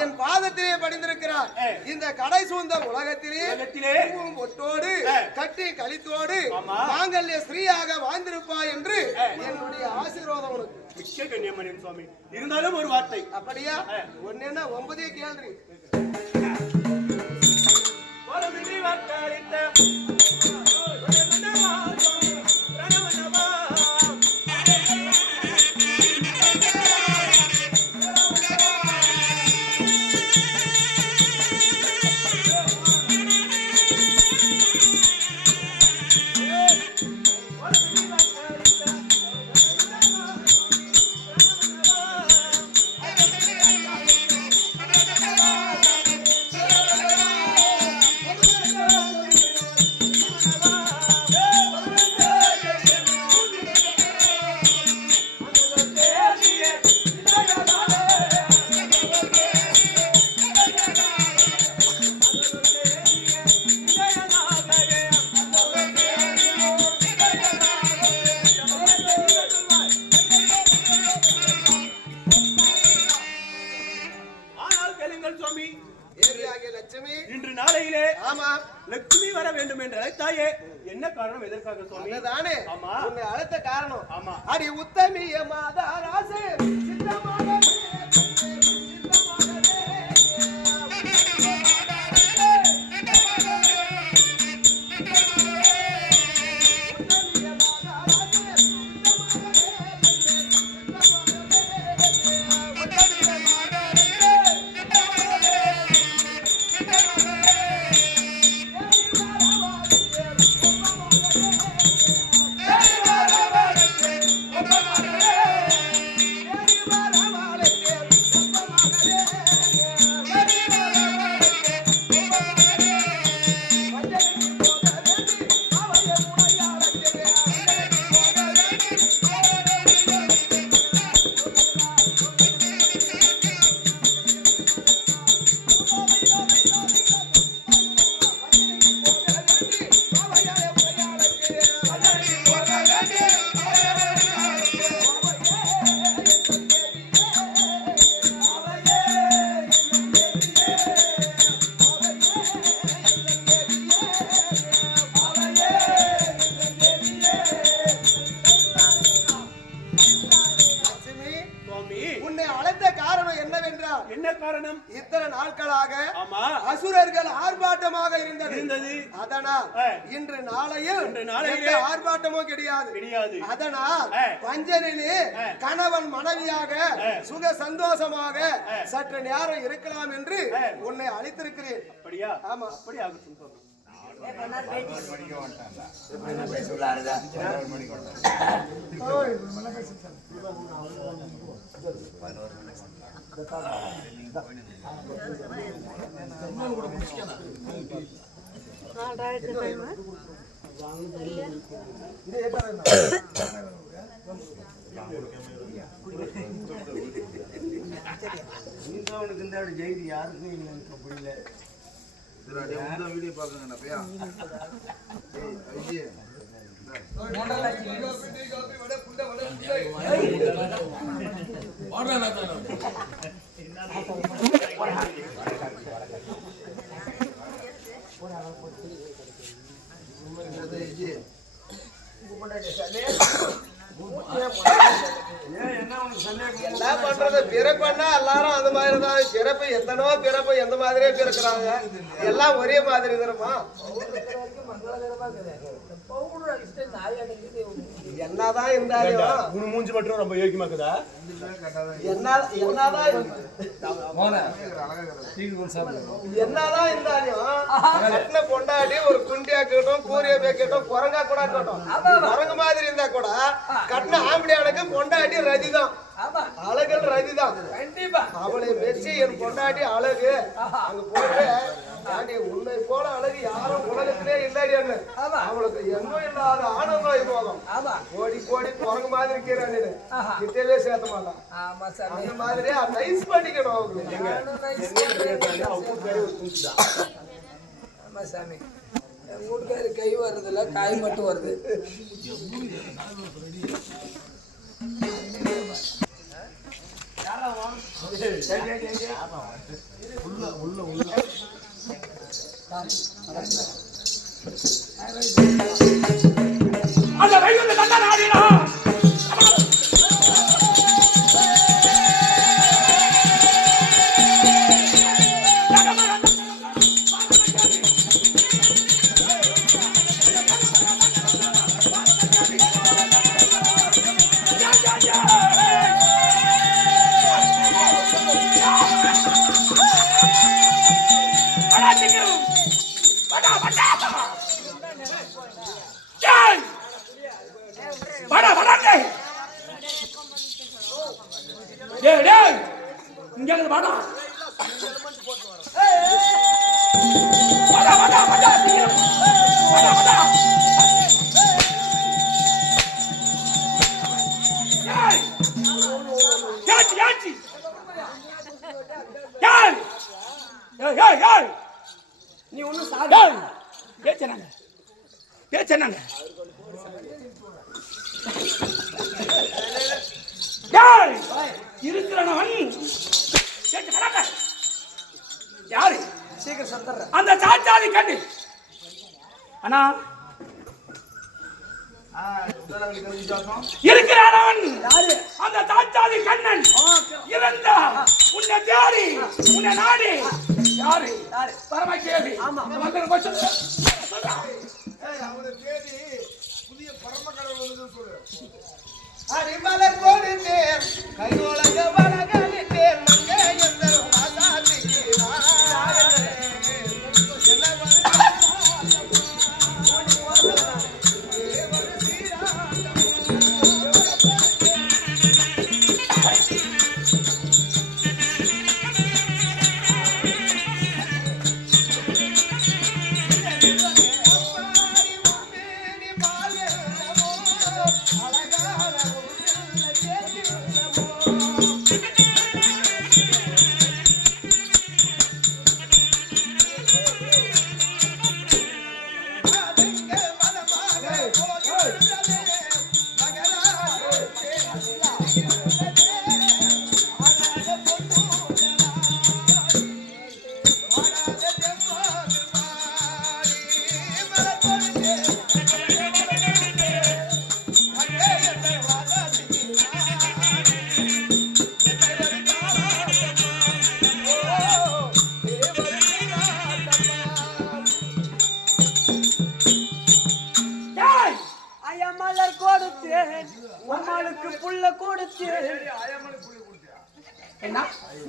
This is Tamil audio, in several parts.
என் பாதத்திலே படிந்திருக்கிறார். இந்த கடை சூழ்ந்த உலகத்திலே ஏ. கட்டி கழித்தோடு. மாங்கல்ய ஸ்ரீயாக வாழ்ந்திருப்பா என்று. என்னுடைய ஆசீர்வாதம் உனக்கு மிக்க கண்ணியமணியன் சுவாமி இருந்தாலும் ஒரு வார்த்தை அப்படியா. ஒன்னு ஒன்பதே கேள்வி வாக்களித்த சந்தோஷமாக. சற்று நேரம் இருக்கலாம் என்று. உன்னை அழைத்திருக்கிறேன் அப்படியா ஆமா. அப்படி ஆகட்டும் சுவாமி அவனுக்கு இந்த ஜெயிதி யாருக்கும் இல்லை எனக்கு புரியல. வீடியோ பாக்குங்க பையா? ஐயே? என்ன பண்றது? பிறப்புன்னா எல்லாரும் அந்த மாதிரி தான் பிறப்பு எத்தனோ பிறப்பு எந்த மாதிரியே பிறக்கிறாங்க. எல்லாம் ஒரே மாதிரி தானமா என்னதான் இருந்தாலும் உன் மூஞ்சி மட்டும் ரொம்ப யோக்கியமாக்குதா? என்ன என்னதான் என்னதான் இருந்தாலும் கட்டின பொண்டாட்டி ஒரு குண்டியா இருக்கட்டும் கூறிய பேக்கட்டும் குரங்கா கூட இருக்கட்டும். குரங்கு மாதிரி இருந்தா கூட கட்டின ஆம்படியானுக்கு பொண்டாட்டி ரதிதான். அழகல் ரதிதான். அவளை மெச்சி என் பொண்டாட்டி அழகு. அங்க போயிட்டு ஆண்டி உன்னை போல அழகு யாரும் உலகத்திலே இல்லடி அண்ணு. அவளுக்கு எண்ணம் இல்லாத ஆனந்தம் போகும். கோடி கோடி குரங்கு மாதிரி இருக்கிறான் கிட்டவே சேர்த்த மாட்டான். அந்த மாதிரியே நைஸ் பண்ணிக்கணும் அவங்களுக்கு ஆமா சாமி. வீட்டுக்காரு கை வர்றதில்ல காய் மட்டும் வருது. யாரா அந்த வைகுந்த கண்ண ஆடினா வாடா இருக்கிறானவன் யாரு? அந்த தாச்சாதி கண்ணன். இறந்தா உன்னை தேடி உன்னை நாடி. யாரு? யாரு? பரமகேவி புதிய பரம கடவுள் சொல்லு அடிமலர் கொடுத்தேன் கையோலக வளகலிட்டேன் மங்கை எந்த வாசாதிக்கு. என்ன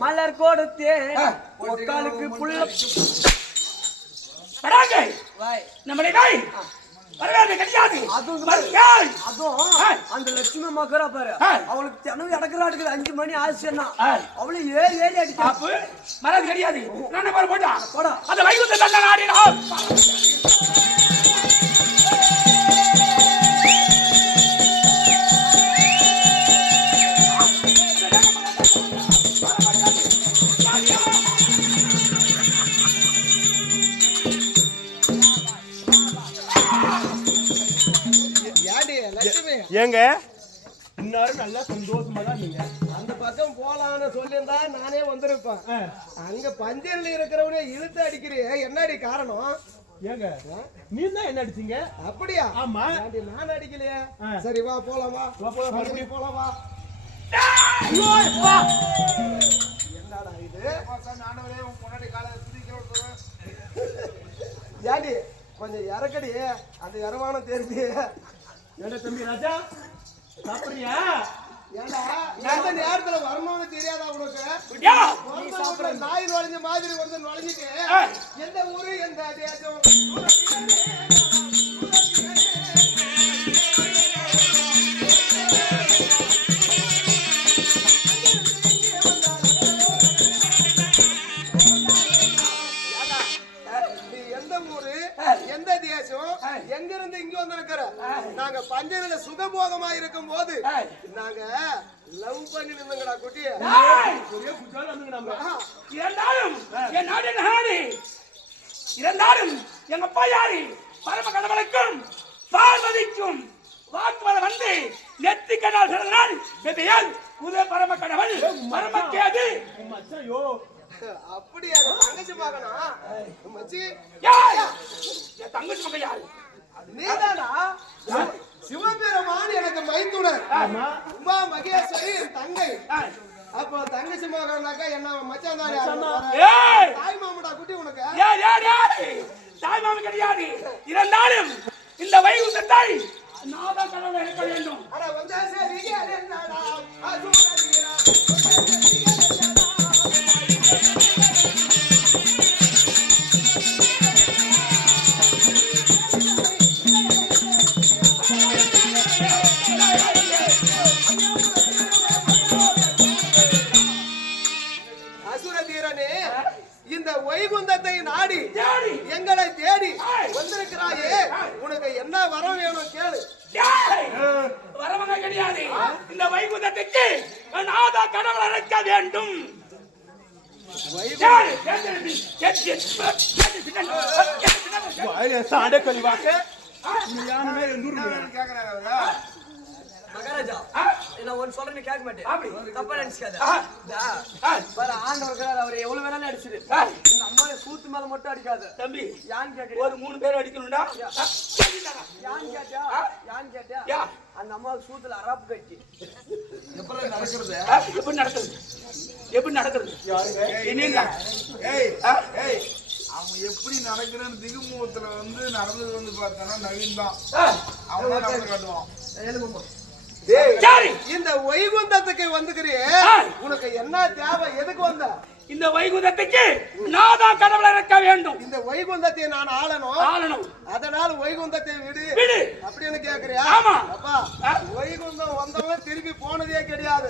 மலர் கொடுத்தேன் ஒக்காலுக்கு புள்ள வராங்க. நம்முடைய வாய். வரவேற்க கிடையாது. அந்த லட்சுமி மக்கரா பாரு. அவளுக்கு தினம் இடக்கிறாட்டுக்கு அஞ்சு மணி ஆச்சுன்னா. அவளு ஏறி ஏறி அடிக்கா தப்பு மறது கிடையாது. நான் பாரு போட்டா? போடா. அந்த வைகுந்த நாடினா ஏங்க இன்னாரும் நல்லா சந்தோஷமா தான் நீங்க அந்த பக்கம் போலான்னு சொல்லியிருந்தா நானே வந்திருப்பேன். அங்க பஞ்சர்ல இருக்கிறவனே இழுத்து அடிக்கிறியே என்னடி காரணம்? ஏங்க நீ தான் என்ன அடிச்சீங்க? அப்படியா? ஆமா. நான் அடிக்கலையே. சரி வா போலாம் மறுபடியும். போலாம் என்னடா இது ஆண்டவரே உன் பொன்னாடி காலை ஏண்டி கொஞ்சம் இறக்கடி. அந்த இரவானம் தெரிஞ்சு ஏண்டா தம்பி ராஜா? சாப்பிடுறியா? நேரத்துல வரணும்னு தெரியாதா உனக்கு? நாய் நுழைஞ்ச மாதிரி வந்து நுழைஞ்சிட்டு. எந்த ஊரு எந்த தேசம்? எங்க இருந்து இங்க வந்திருக்கிற? நாங்க பஞ்சனில சுகபோகமா இருக்கும் போது. நாங்க லவ் பண்ணி நின்னுங்கடா நம்ம இருந்தாலும் என் நாடு நாடு இருந்தாலும் எங்க அப்பா யாரு பரம கடவுளுக்கும் பார்வதிக்கும் வாக்குவாதம் வந்து நெத்தி கண்ணால் பிறந்தனால் எப்பயால் புது பரம கடவுள் பரமக்கேது மச்சான். யோ. அப்படியா தங்கச்சி மகனா? மச்சி? என் தங்கச்சி மகன் யாரு? நீதானா? சிவபெருமான் எனக்கு மைத்துனர். உமா மகேஸ்வரி தங்கை. அப்போ தங்கச்சி மகனாக்கா என்ன மச்சான் தானே? தாய் மாமடா குட்டி உனக்கு? தாய் மாமன் கிடையாது. இருந்தாலும் இந்த வைகுந்தத்தை நாதா கடவுளை இருக்க வேண்டும். அட வந்தா சரி என்னடா? ஆண்டவர் இருக்கிறாரு, அவர் எவ்வளவு வேணாலும் அடிச்சிரு இந்த அம்மாவை சூத்து மேல மட்டும் அடிக்காத. தம்பி யான்னு கேக்குறியா ஒரு மூணு பேர் அடிக்கணும்டா. ஆ, சரிடா. யான்னு கேட்டியா யான்னு கேட்டியா யா. அந்த அம்மாவுக்கு சூத்துல அரப்பு கட்டி. எப்படி நடக்கிறது? எப்படி நடக்குது எப்படி நடக்குது என்னங்க ஏய்? ஏய் அவன் எப்படி நடக்கிறன்னு திகுமுகத்துல வந்து நடந்தது வந்து பார்த்தோன்னா நவீன் தான். அவன் தான் காட்டுவான். இந்த வைகுந்தத்துக்கு வந்துக்கிறியே. உனக்கு என்ன தேவை? எதுக்கு வந்த? இந்த வைகுந்தத்துக்கு நாதா கடவுளை இருக்க வேண்டும். இந்த வைகுந்தத்தை நான் ஆளணும். ஆளணும். அதனால வைகுந்தத்தை விடு. விடு. அப்படின்னு கேக்குறியா? ஆமா. அப்பா வைகுந்தம் வந்தவன் திருப்பி போனதே கிடையாது.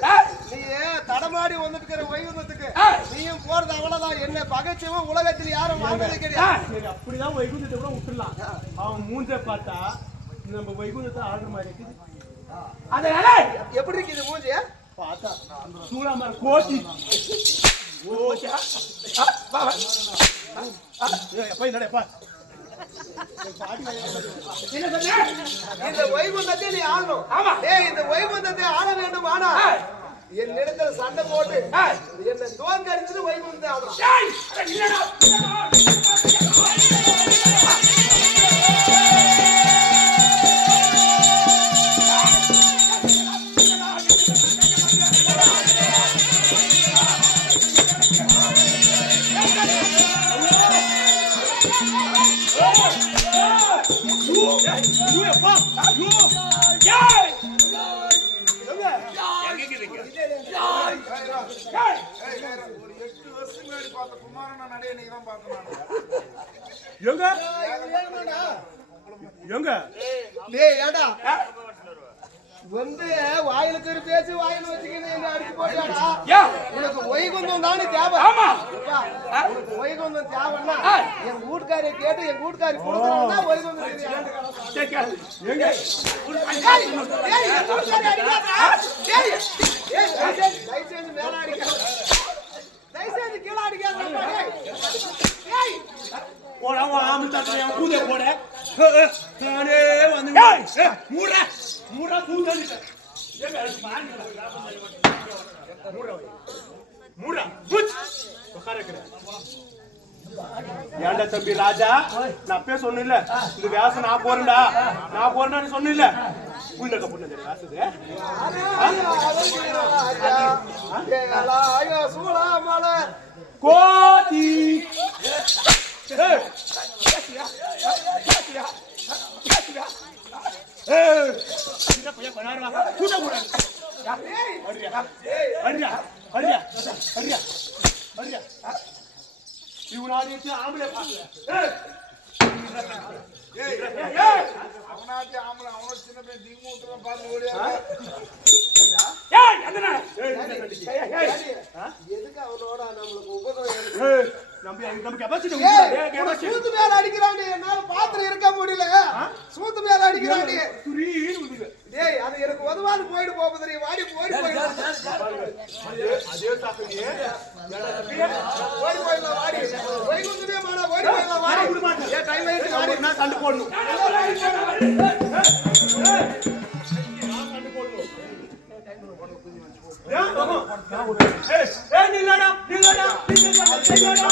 நீ தடமாடி வந்துட்டு வைகுந்தத்துக்கு. நீயும் போறது அவ்வளவுதான். என்ன பகைச்சவன் உலகத்தில் யாரும் வாழ்ந்ததே கிடையாது. சரி அப்படிதான் வைகுந்தத்தை கூட விட்டுடலாம். அவன் மூஞ்ச பார்த்தா நம்ம வைகுந்தத்தை ஆடுற மாதிரி இருக்குது. அதனால எப்படி இருக்கு இது மூஞ்சி பார்த்தா சூடாம கோட்டி வா, வா. எப்பா என்னடா? இந்த வைகுந்தத்தை நீ ஆளணும் ஆமா. ஏய் இந்த வைகுந்தத்தை ஆள வேண்டும் ஆனா ஆ. என்னிடத்துல சண்டை போட்டு. என்ன தோற்கடிச்சுட்டு வைகுந்தத்தை ஆளணும் எங்க எங்க டேய் ஏடா வந்து வாயிலுக்கு ஒரு பேசி வாயில வச்சுக்கின்னு அடிச்சு போட்டியாடா ஏய், உனக்கு வைகுந்தம் தானே தேவை. ஆமா. உனக்கு வைகுந்தம் தேவைன்னா. என் வீட்டுக்காரை கேட்டு என் வீட்டுக்காரி கொடுக்குறாங்கன்னா செஞ்சு மேல அடிக்காத. தயவு செஞ்சு கீழே. ஏய், போடா உன் ஆம்பளை தாத்தா என் கூதே போட நானே வந்து கூதே புச். ஏன்டா தம்பி ராஜா? நான் அப்பே சொன்னில்ல இந்த வேஷம் நான் போறேன்டா. நான் போறேன்னு சொன்னில்ல உள்ள ஏலாய சூளாமலை. கோதி. ஏய் ஆம்பளை பார்க்கல அவனாட்டி ஆம்பளை அவனோட சின்ன பையன் ஓடியா நாள். ஏய் ஏய், ஏய், எதுக்கு அவனோட நம்மளுக்கு உபதம் சூத்து மேல அடிக்கிறான்டி, என்னால பாத்திரம் இருக்க முடியல சூத்து மேல உதுங்க டேய், அது எனக்கு உதவாது போயிட்டு போகுது வாடி போயிட்டு போயிடலாம் அதே சாப்பிடுங்க ஓடி போயிடலாம் வாடி வைகுந்தமே மாடா நான் சண்டை போடணும் நில்லடா, நில்லடா, நில்லடா,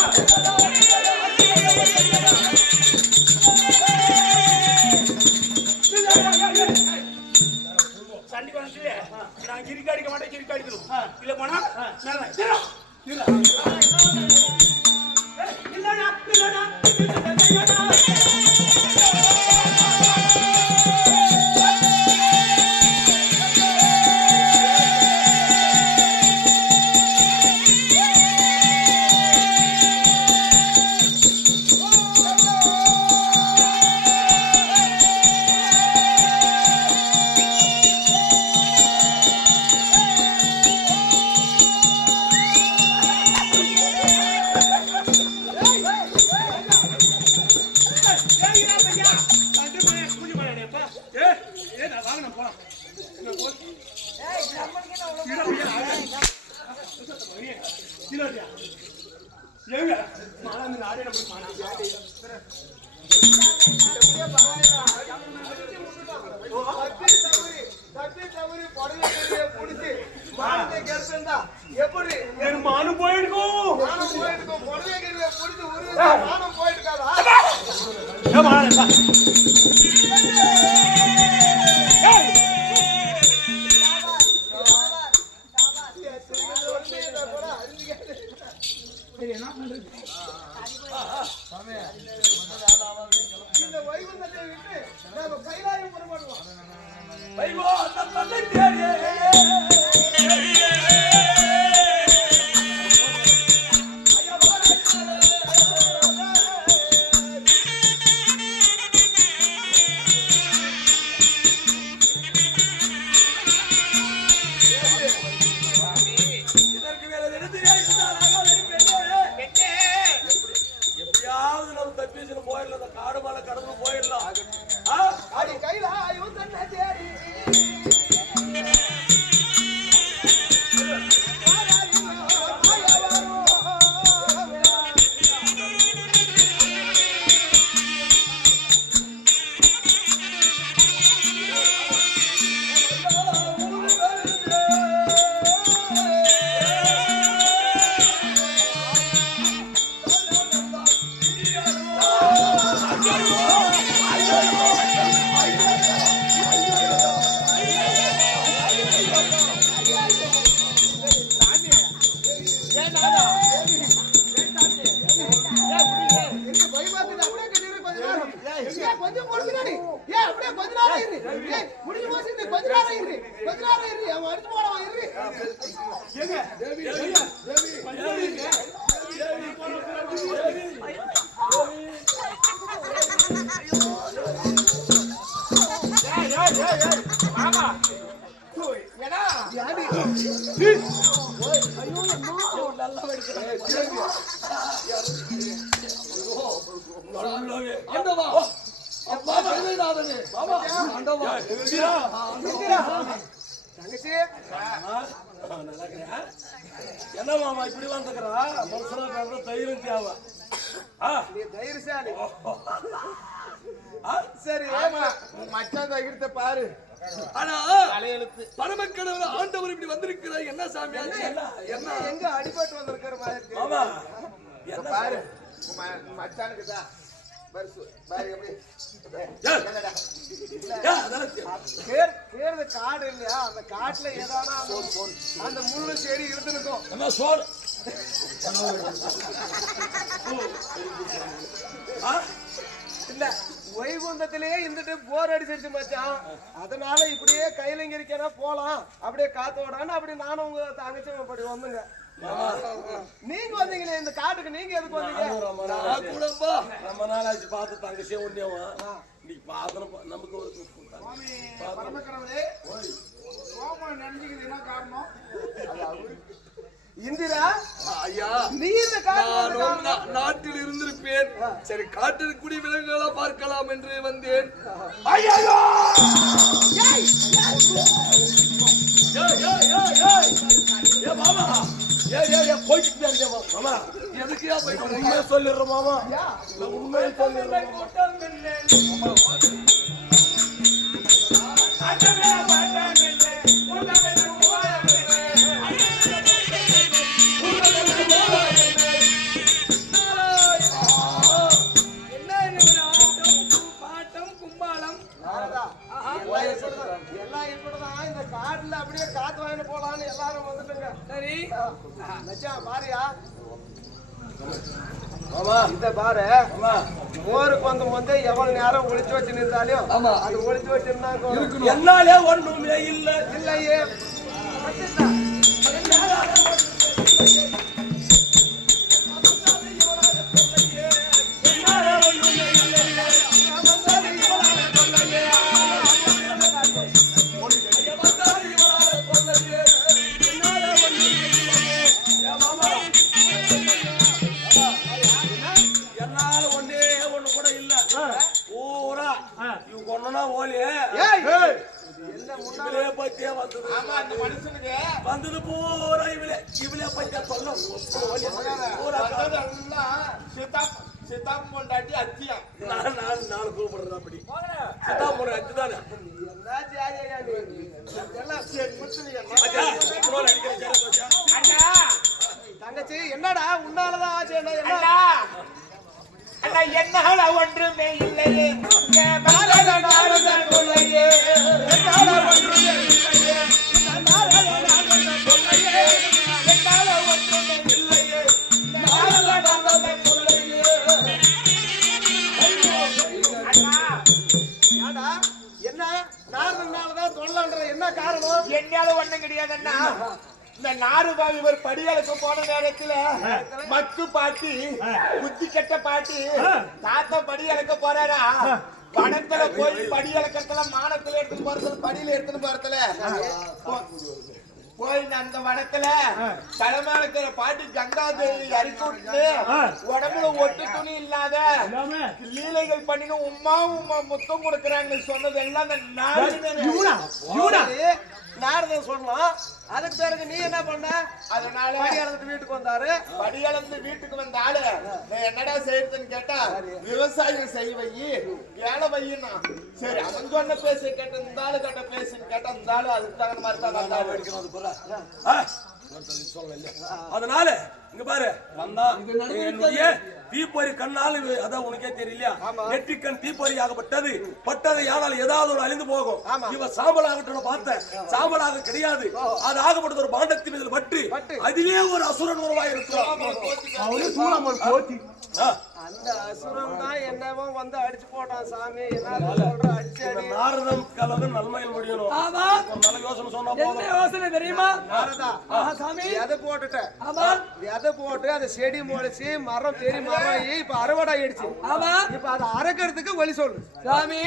நான் கிரிக்கு அடிக்க மாட்டேன் கிரிக்கு அடிக்கணும் இல்ல போனா மேல நில்லடா, நில்லடா, நில்லடா. தப்பி தவறி, தப்பி தவறி புடவை புடிச்சு மானத்தை கெடுத்திருந்தா எப்படி? என் மானு போயிருக்கும். மானம் போயிருக்கும். புடவை கட்டியை புடிச்சு உருவி மானம் போயிருக்காதா? ஏன் கொஞ்சம் பொறுத்துனாடி? ஏன் அப்படியே கொஞ்ச நேரம் இரு. ஏய், முடிஞ்சு போச்சு இந்த கொஞ்ச நேரம் இரு. கொஞ்ச நேரம் இரு. அவன் அடிச்சு போடவன் இரு. யாடி? ஆண்டவா அப்பா கருணைநாதனே பாபா ஆண்டவா தங்கச்சி என்ன மாமா இப்படி வந்துக்கிறா மனுஷனா தைரியம் தேவை தைரியசாலி? சரி ஏமா மச்சான் தைரியத்தை பாரு. ஆனா பரமக்கடவுள் ஆண்டவர் இப்படி வந்திருக்கிறார். என்ன சாமி என்ன? எங்க அடிபட்டு வந்திருக்கிற மாதிரி பாரு உன் ம- மச்சானுக்கு தான் பாரு சு- பாரு எப்படி. ஏய். என்னடா? ஏன் அதெல்லாம் தெ- கேர் கேர்றது காடு இல்லையா? அந்த காட்டுல ஏதானா அந்த- முள்ளு செடி இருந்துருக்கும். என்ன சோறு? இல்ல வைகுந்தத்திலேயே இருந்துட்டு போர் அடிச்சிருச்சு மச்சான். அதனால இப்படியே கையிலங்கிரிக்கனா போலாம். அப்படியே காத்தோடான்னு அப்படி நானும் உங்க தங்கச்சி அப்படி வந்துங்க. நீங்க வந்தீங்களே இந்த காட்டுக்கு நீங்க எதுக்கு வந்தீங்க? ரொம்ப நாள் ஆச்சு. ரொம்ப நாள் ஆச்சு பார்த்து தங்கச்சியே ஒண்ணேவா இன்னைக்கு பார்த்தோம் நமக்கு ஒரு பரமக்கடவுளே. காரணம்? இந்திரா ஐயா. நீ இந்த நா- நாட்டில் இருந்திருப்பேன். சரி காட்டில் குடி விலங்குகளா பார்க்கலாம் என்று வந்தேன். ஐயோ ஏய், ஏய், ஏய், ஏய். ஏய், மாமா. ஏய், ஏய், ஏய், போய்க்கிட்டு மாமா. உண்மையை சொல்லிடுறேன் எல்லாரும் சரி. மச்சான் பாரியா ஆமா. மோருக்கு வந்து வந்து எவ்வளவு நேரம் ஒளிச்சு வச்சு நின்றாலையும் ஆமா. அது ஒளிச்சு வச்சு இருந்தாங்க இல்லை. இல்லையே. இவளே பத்தியா வந்தது. ஆமா அந்த மனுஷனுக்கு. வந்தது பூரா இவளே இவளே பத்தியா சொல்ல பூரா சித்தாப் சித்தாப் பொண்டாட்டி அத்தியம் நான் நான் நாலு கூப்பிடுறேன் அப்படி. சித்தா போற அச்சுதானே என்ன ஜாதியா நீ? எல்லாம் சரி, முடிச்சுடு, எல்லாம். அச்சா அண்ணா தங்கச்சி என்னடா? உன்னாலதான் ஆச்சு என்ன என்ன? அண்ணா என்னால ஒன்றுமே இல்லையே. ஒன்றுமே தொல்லன்ற என்ன காரணம்? என்னால ஒண்ணும் கிடையாது அண்ணா இந்த நாறுபாவி ஒரு படிகளுக்கு போன நேரத்துல மக்கு பாட்டி புத்தி கெட்ட பாட்டி தாத்தா படி அளக்க போறாரா பணத்துல போய் படி அளக்கத்துல மானத்துல எடுத்துட்டு போறதுல படியில எடுத்துட்டு போறதுல. போய் அந்த வனத்துல தலைமையில இருக்கிற பாட்டி கங்காதேவி அரிக்கு விட்டு உடம்புல ஒட்டு துணி இல்லாத லீலைகள் பண்ணின்னு உமா உமா முத்தம் கொடுக்கறாங்க சொன்னது எல்லாம் அந்த நாடு நாரதன் சொன்னான். அதுக்கு பிறகு நீ என்ன பண்ண? அதனால படி வீட்டுக்கு வந்தாரு. படியளந்து வீட்டுக்கு வந்த ஆளு. என்னடா செய்யறதுன்னு கேட்டா விவசாயம் செய்ய வை வேலை வையினா சரி அவன் சொன்ன பேச கேட்ட இந்த ஆளு கேட்ட பேசுன்னு கேட்டா இந்த ஆளு அதுக்கு தகுந்த மாதிரி தான் அதனால இங்க பாரு வந்தா என்னுடைய தீப்பொறி கண்ணால் அதான் உனக்கே தெரியலையா? நெற்றிக்கண் தீப்பொறி ஆகப்பட்டது பட்டது யானால் ஏதாவது ஒரு அழிந்து போகும். இவ சாம்பல் ஆகட்டும் பார்த்தேன். சாம்பலாக கிடையாது. அது ஆகப்பட்டது ஒரு பாண்டத்தின் மீது பட்டு அதிலே ஒரு அசுரன் ஆ, அந்த அசுரன் தான் என்னவோ வந்து அடிச்சு போட்டான் சாமி. என்ன சொல்ற அடிச்சு இந்த அடி. நாரதம் கலகம் நன்மையில் முடியணும். ஆமா. ஒரு நல்ல யோசனை சொன்னா என்ன போதும். யோசனை தெரியுமா? நாரதா ஆஹா, சாமி. விதை போட்டுட்டேன் ஆமா. விதை போட்டு? செடி முளைச்சு மரம் பெரிய மரம் ஆகி இப்ப அறுவடை ஆயிடுச்சு ஆமா. இப்ப அதை அறுக்கிறதுக்கு வழி சொல்லு. சாமி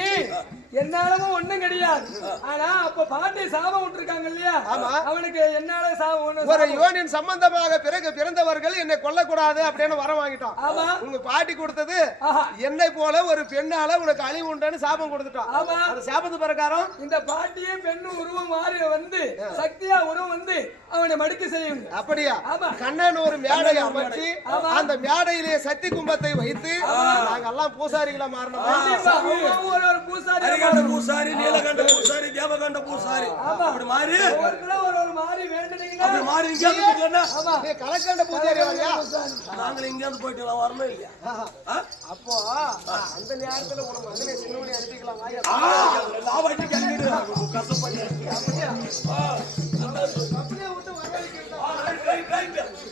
என்னாலவும் ஒண்ணும் கிடையாது. ஆனா அப்ப பாட்டி சாபம் விட்டுருக்காங்க இல்லையா? ஆமா. அவனுக்கு என்னால சாபம் ஒண்ணு ஒரு யோனின் சம்பந்தமாக பிறகு பிறந்தவர்கள் என்னை கொல்லக்கூடாது அப்படின்னு வரம் வாங்கிட்டான் ஆமா. உங்க பாட்டி கொடுத்தது. ஆஹா. என்னை போல ஒரு பெண்ணால உனக்கு அழிவு உண்டுன்னு சாபம் கொடுத்துட்டான் ஆமா. அந்த சாபத்து பிரகாரம்? இந்த பாட்டியே பெண்ணு உருவம் மாறி வந்து சக்தியா உருவம் வந்து அவனை மடிக்க செய்யுங்க. அப்படியா. கண்ணன் ஒரு மேடை. அமைச்சு. அந்த மேடையிலே சக்தி கும்பத்தை வைத்து நாங்க எல்லாம் பூசாரிகளா மாறணும்? ஒரு ஒரு பூசாரி அரிகண்ட பூசாரி நீலகண்ட பூசாரி தேவகண்ட பூசாரி. அப்படி மாறி. ஒரு ஒரு மாறி வேண்டுனீங்கன்னா அப்படி மாறி இங்கே கலக்கண்ட பூசாரி வரையா? நாங்கள் இங்கேருந்து போயிட்டு வரணும் இல்லையா? அப்போ அந்த நேரத்துல உனக்கு மகனை சிறுவனை அனுப்பிக்கலாம். கஷ்டப்பட்டு. விட்டு?